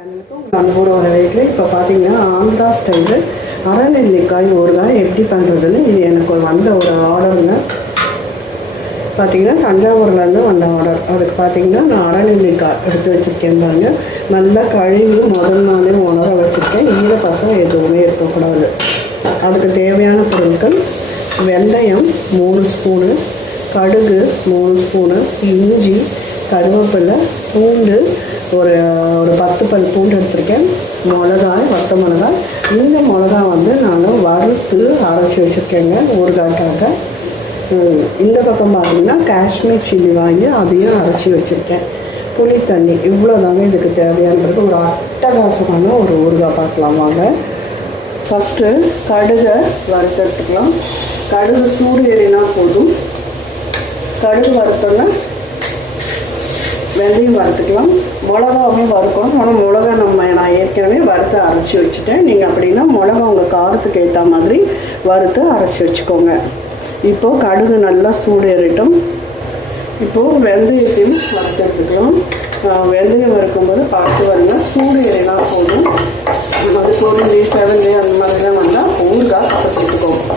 சேனலுக்கு உங்கள் அன்போடு இப்போ பார்த்தீங்கன்னா ஆந்திரா ஸ்டைலு அறநெல்லிக்காய் ஊறுகாய் எப்படி பண்ணுறதுன்னு இது எனக்கு வந்த ஒரு ஆர்டருங்க பார்த்தீங்கன்னா தஞ்சாவூர்லேருந்து வந்த ஆர்டர் அதுக்கு பார்த்தீங்கன்னா நான் அறநெல்லிக்காய் எடுத்து வச்சுருக்கேன் பாருங்க. நல்லா கழுவி முதல் நாளே உணர வச்சுருக்கேன். ஈரப்பசம் எதுவுமே இருக்கக்கூடாது. அதுக்கு தேவையான பொருட்கள் வெந்தயம் மூணு ஸ்பூனு கடுகு மூணு ஸ்பூனு இஞ்சி கருவேப்பிலை பூண்டு ஒரு ஒரு பத்து பல் பூண்டு எடுத்திருக்கேன். மிளகாய் வத்த மிளகாய். இந்த மிளகாய் வந்து நான் வறுத்து அரைச்சி வச்சுருக்கேங்க ஊறுகாய்க்காக. இந்த பக்கம் பார்த்தீங்கன்னா காஷ்மீர் சில்லி வாங்கி அதையும் அரைச்சி வச்சுருக்கேன். புளி தண்ணி இவ்வளோ தாங்க இதுக்கு தேவையானது ஒரு அட்டகாசமான ஒரு ஊறுகாய் பார்க்கலாம் வாங்க. ஃபஸ்ட்டு கடுகை வறுத்தெடுத்துக்கலாம். கடுகு சூடு ஏறினா போதும். கடுகு வறுத்தோன்னா வெந்தயம் வறுத்துக்கலாம். மிளகாவுமே வறுக்கணும். ஆனால் மிளகா நம்ம நான் ஏற்கனவே வறுத்து அரைச்சி வச்சுட்டேன். நீங்கள் அப்படின்னா மிளகா உங்கள் காரத்துக்கு ஏற்ற மாதிரி வறுத்து அரைச்சி வச்சுக்கோங்க. இப்போது கடுகு நல்லா சூடேறிட்டும். இப்போது வெந்தயத்தையும் வறுத்து எடுத்துக்கலாம். வெந்தயம் வறுக்கும்போது பார்த்து வருங்க சூடு ஏறினா போதும். அது செவன் டே அந்த மாதிரிலாம் வந்தால் ஊறுகாய் சேர்த்துக்கோங்க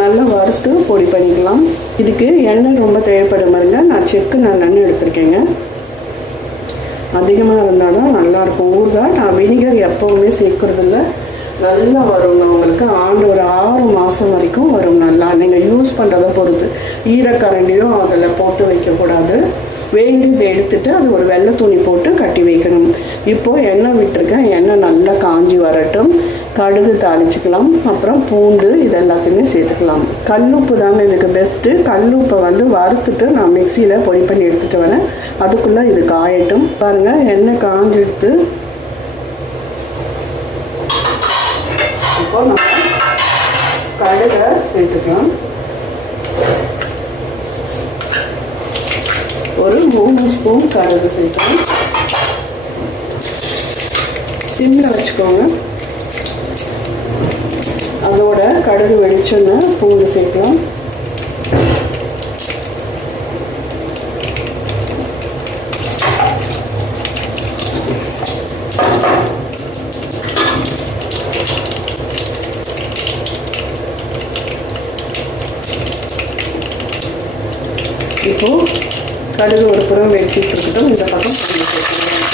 நல்லா வறுத்து பொடி பண்ணிக்கலாம். இதுக்கு எண்ணெய் ரொம்ப தேவைப்படும் பாருங்க. நான் செக்கு நல்லெண்ணெய் எடுத்திருக்கேங்க. அதிகமாக இருந்தால் தான் நல்லாயிருக்கும். ஊறுகாய் நான் வினிகர் எப்போவுமே சேர்க்குறதில்ல. நல்லா வருங்க உங்களுக்கு. ஆண்டு ஒரு ஆறு மாதம் வரைக்கும் வரும் நல்லா நீங்கள் யூஸ் பண்ணுறதை பொறுத்து. ஈரக்கரண்டியும் அதில் போட்டு வைக்கக்கூடாது. வேண்டியது எடுத்துட்டு அது ஒரு வெள்ளை துணி போட்டு கட்டி வைக்கணும். இப்போது எண்ணெய் விட்டுருக்கேன். எண்ணெய் நல்லா காஞ்சி வரட்டும். கடுகு தாளிச்சுக்கலாம் அப்புறம் பூண்டு இது எல்லாத்தையுமே சேர்த்துக்கலாம். கல்லுப்பு தாங்க இதுக்கு பெஸ்ட்டு கல்லுப்பை வந்து வறுத்துட்டு நான் மிக்சியில் பொடி பண்ணி எடுத்துகிட்டு வரேன். அதுக்குள்ளே இது காயட்டும். பாருங்கள் எண்ணெய் காஞ்சி எடுத்து இப்போ நம்ம கடுகை சேர்த்துக்கலாம். ஒரு மூணு ஸ்பூன் கடுகு சேர்த்துக்கலாம். சிம்மில் வச்சுக்கோங்க. அதோட கடுகு வெடிச்சோன்னு பூண்டு சேர்க்கலாம். இப்போ கடுகு ஒரு புறம் வெடிச்சிட்டு இருக்கட்டும். இந்த பக்கம் பூண்டு சேர்க்கணும்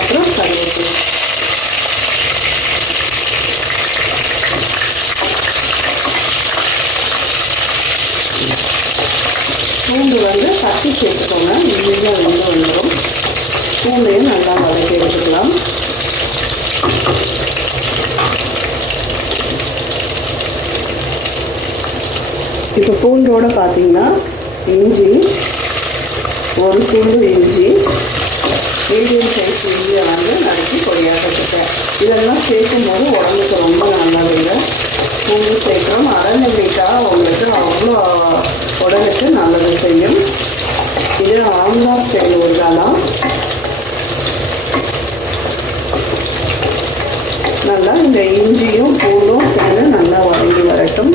அப்புறம் கருவேப்பிலை பூண்டு வந்து தட்டி சேர்த்துக்கோங்க ஈஸியாக வெந்து வந்துடும் பூண்டையும் நல்லா வதக்கி எடுத்துக்கலாம் இப்போ பூண்டோட பார்த்தீங்கன்னா இஞ்சி ஒரு துண்டு இஞ்சி மீடியம் சைஸ் இஞ்சியை வந்து நறுக்கி பொடியாக இதெல்லாம் சேர்க்கும் போது உடம்புக்கு ரொம்ப நல்லதுங்க பூண்டு சேர்க்குறோம். அரைநெல்லிக்காய் உங்களுக்கு அவ்வளோ உடலுக்கு நல்லது செய்யும். இது ஆந்திரா ஸ்டைல் ஊறுகாலாம் நல்லா இந்த இஞ்சியும் பூண்டும் சேர்ந்து நல்லா வதங்கி வரட்டும்.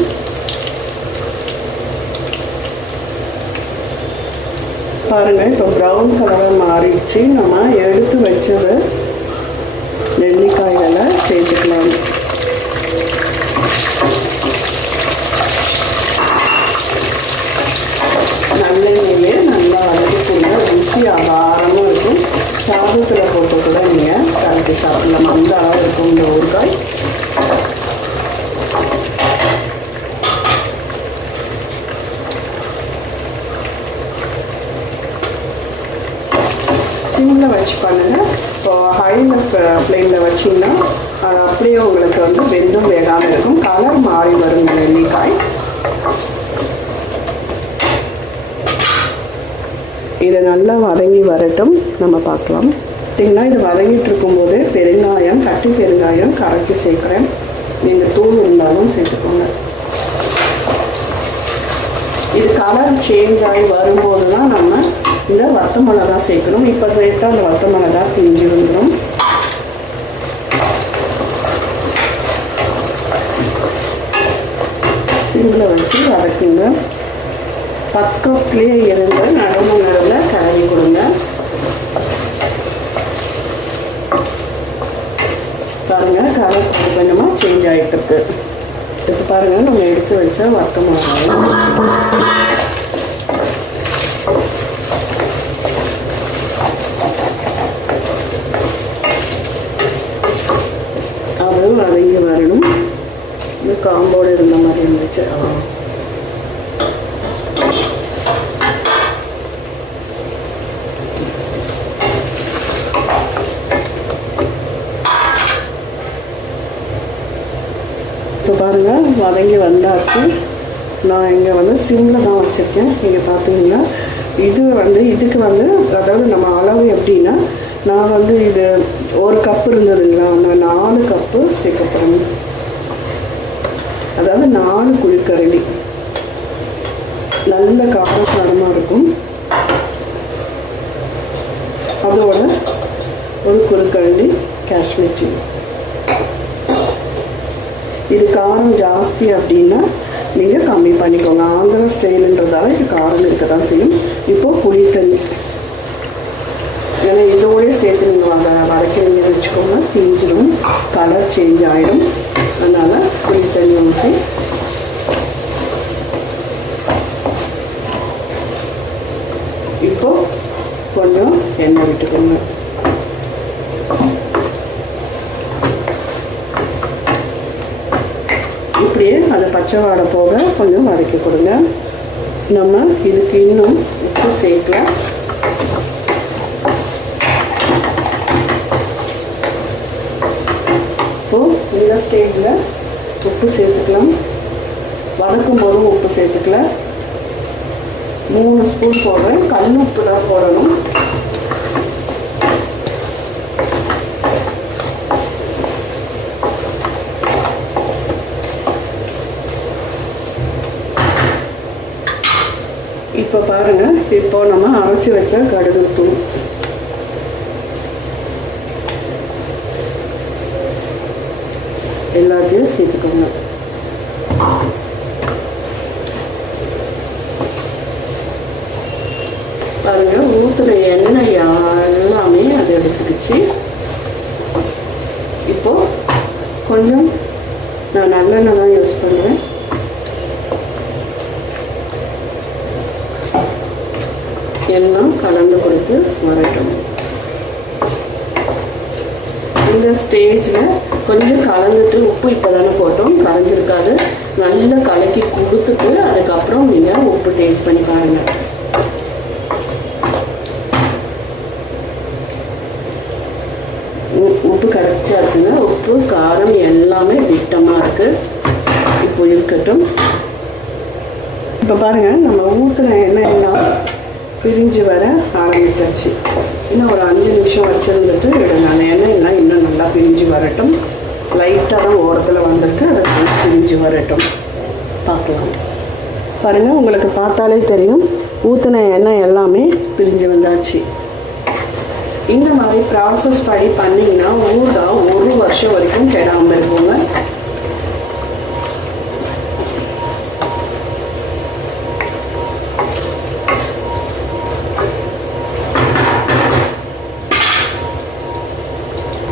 பாருங்க இப்போ ப்ரௌன் கலராக மாறிடுச்சு. நம்ம எடுத்து வச்சது நெல்லிக்காய்களை சேர்த்துக்கலாம் நல்லெண்ணெயே நல்லா வதக்கிக்கோங்க ருசி அபாரமாக இருக்கும் சாதத்தில் போட்டு கூட நீங்கள் நம்ம அந்த அளவு இருக்கும் இந்த ஊறுகாய். சிம்மில் வச்சு பண்ணுங்கள் இப்போ ஹையில் ஃப்ளேமில் வச்சிங்கன்னா அது அப்படியே உங்களுக்கு வந்து வெந்தும் வேகாமல் இருக்கும். கலர் மாறி வரும் நெல்லிக்காய். இதை நல்லா வதங்கி வரட்டும். நம்ம பார்க்கலாம். பார்த்தீங்கன்னா இது வதங்கிட்டு இருக்கும்போது பெருங்காயம் கட்டி பெருங்காயம் கரைச்சி சேர்க்குறேன். நீங்கள் தூள் இருந்தாலும் சேர்த்துக்கோங்க. இது கலர் சேஞ்ச் ஆகி வரும்போது தான் நம்ம இந்த வத்த மிளகா சேர்க்கணும். இப்போ சேர்த்தா அந்த வத்த மிளகா பிஞ்சு வந்துடும் சிம்மில் வச்சு வதக்குங்க. பக்கத்துலேயே இருந்து நடுவு நடுவில் கிளறி கொடுங்க. பாருங்க கலர் கொஞ்சம் கொஞ்சமாக சேஞ்ச் ஆகிட்டு இருக்கு இப்போ பாருங்க நம்ம எடுத்து வச்சா வர்த்தமாகும் அதுவும் வதங்கி வரணும். இந்த காம்போடு இருந்த மாதிரி இருந்துச்சு ஆ. இப்போ பாருங்கள் வதங்கி வந்தாச்சு. நான் இங்கே வந்து சிம்மில் தான் வச்சுருக்கேன். இங்கே பார்த்தீங்கன்னா இது வந்து இதுக்கு வந்து அதாவது நம்ம அளவு எப்படின்னா நான் வந்து இது ஒரு கப்பு இருந்ததுங்களா நான் நாலு கப்பு சேர்க்க அதாவது நாலு குழிக்கரண்டி நல்ல காரசாரமாக இருக்கும். அதோட ஒரு குழுக்கரண்டி காஷ்மீர் சில்லி. இது காரம் ஜாஸ்தி அப்படின்னா நீங்கள் கம்மி பண்ணிக்கோங்க. ஆந்திரா ஸ்டைலுன்றதால இது காரம் இருக்க தான் செய்யும். இப்போது புளி தண்ணி ஏன்னா இதோடய சேர்த்து நீங்கள் வத வதக்கிறீங்கன்னு வச்சுக்கோங்க. தீஞ்சிடும் கலர் சேஞ்ச் ஆகிடும் அதனால் புளி தண்ணி ஊற்றி இப்போது கொஞ்சம் எண்ணெய் விட்டுக்கோங்க. அப்படியே அதை பச்சை வாடை போக கொஞ்சம் வதக்கி கொடுங்க. நம்ம இதுக்கு இன்னும் உப்பு சேர்க்கலாம். இப்போது இந்த ஸ்டேஜில் உப்பு சேர்த்துக்கலாம். வதக்கும் போதும் உப்பு சேர்த்துக்கல மூணு ஸ்பூன் போடுறேன். கல் உப்பு தான் போடணும். இப்போ பாருங்கள் இப்போ நம்ம அரைச்சி வச்ச கடுகு தூள் எல்லாத்தையும் சேர்த்துக்கோங்க. பாருங்க ஊற்றுன எண்ணெய் எல்லாமே அதை எடுத்துக்கிச்சு. இப்போ கொஞ்சம் நான் நல்லெண்ணெய் தான் யூஸ் பண்ணுறேன் எல்லாம் கலந்து கொடுத்து வரட்டும் இந்த ஸ்டேஜில் கொஞ்சம் கலந்துட்டு உப்பு இப்போ தானே போட்டோம். கரைஞ்சிருக்காது நல்லா கலக்கி கொடுத்துட்டு அதுக்கப்புறம் நீங்கள் உப்பு டேஸ்ட் பண்ணி பாருங்கள் உப்பு கரெக்டாக இருக்குங்க. உப்பு காரம் எல்லாமே திட்டமாக இருக்குது இப்போ இருக்கட்டும். இப்போ பாருங்கள் நம்ம ஊற்றுன எண்ணெய் எல்லாம் பிரிஞ்சு வர ஆரம்பிச்சாச்சு. இன்னும் ஒரு அஞ்சு நிமிஷம் வச்சுருந்துட்டு விடுங்க அந்த எண்ணெய் எல்லாம் இன்னும் நல்லா பிரிஞ்சு வரட்டும். லைட்டாக தான் ஓரத்தில் வந்திருக்கு. அதை நல்லா பிரிஞ்சு வரட்டும். பார்க்கலாம். பாருங்கள் உங்களுக்கு பார்த்தாலே தெரியும். ஊற்றின எண்ணெய் எல்லாமே பிரிஞ்சு வந்தாச்சு. இந்த மாதிரி ப்ராசஸ் படி பண்ணிங்கன்னா ஊறுகாய் ஒரு வருஷம் வரைக்கும் கெடாமல் இருக்குங்க.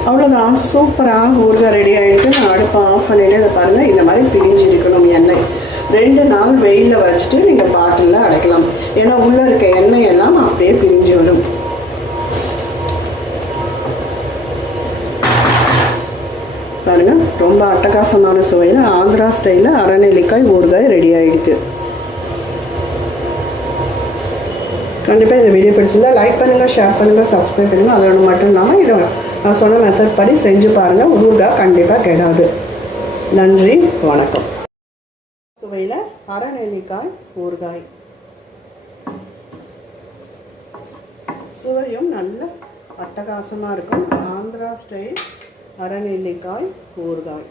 அவ்வளோதான் சூப்பராக ஊறுகாய் ரெடி ஆகிட்டு நான் அடுப்பை ஆஃப் பண்ணிட்டு இதை பாருங்கள் இந்த மாதிரி பிரிஞ்சு இருக்கணும் எண்ணெய். ரெண்டு நாள் வெயிலில் வச்சுட்டு நீங்கள் பாட்டிலில் அடைக்கலாம். ஏன்னா உள்ளே இருக்க எண்ணெய் எல்லாம் அப்படியே பிரிஞ்சு வரும் பாருங்க. ரொம்ப அட்டகாசமான சுவையில் ஆந்திரா ஸ்டைலில் அரைநெல்லிக்காய் ஊறுகாய் ரெடி ஆகிடுது கண்டிப்பாக இந்த வீடியோ பிடிச்சிருந்தா லைக் பண்ணுங்கள் ஷேர் பண்ணுங்கள் சப்ஸ்கிரைப் பண்ணுங்கள் அதோட மட்டும் இல்லாமல் இதை நான் சொன்ன மெத்தட் படி செஞ்சு பாருங்கள் ஊறுகாய் கண்டிப்பாக கெடாது. நன்றி வணக்கம். சுவையில் அரைநெல்லிக்காய் ஊறுகாய். சுவையும் நல்ல அட்டகாசமாக இருக்கும். ஆந்திரா ஸ்டைல் அரைநெல்லிக்காய் ஊறுகாய்.